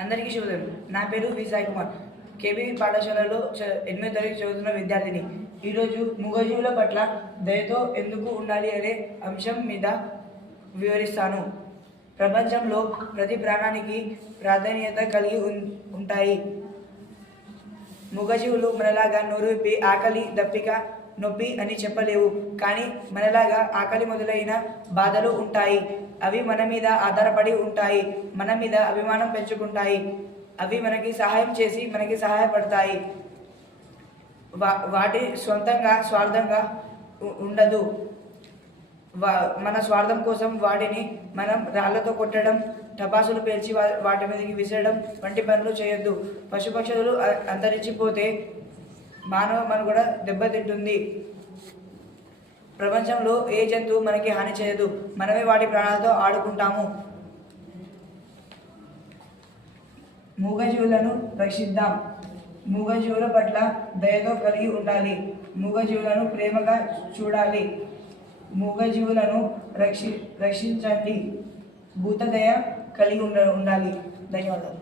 అందరికీ శుభోదయం. నా పేరు వి సాయి కుమార్. కేబీవి పాఠశాలలో 8వ తరగతి చదువుతున్న విద్యార్థిని. ఈరోజు మూగజీవుల పట్ల దయతో ఎందుకు ఉండాలి అనే అంశం మీద వివరిస్తాను. ప్రపంచంలో ప్రతి ప్రాణానికి ప్రాధాన్యత కలిగి ఉంటాయి. మూగజీవులు మనలాగా నోరు విప్పి ఆకలి, దప్పిక, నొప్పి అని చెప్పలేవు. కానీ మనలాగా ఆకలి మొదలైన బాధలు ఉంటాయి. అవి మన మీద ఆధారపడి ఉంటాయి. మన మీద అభిమానం పెంచుకుంటాయి. అవి మనకి సహాయం చేసి మనకి సహాయపడతాయి. వాటి స్వార్థంగా ఉండదు. మన స్వార్థం కోసం వాటిని మనం రాళ్లతో కొట్టడం, టపాసులు పేల్చి వాటి మీదకి విసరడం వంటి పనులు చేయొద్దు. పశుపక్షులు అంతరించిపోతే మానవ మనుగడ దెబ్బతింటుంది. ప్రపంచంలో ఏ జంతువు మనకి హాని చేయదు. మనమే వాటి ప్రాణాలతో ఆడుకుంటాము. మూగజీవులను రక్షిద్దాం. మూగజీవుల పట్ల దయతో కలిగి ఉండాలి. మూగజీవులను ప్రేమగా చూడాలి. మూగజీవులను రక్షించండి. భూతదయ కలిగి ఉండాలి. ధన్యవాదాలు.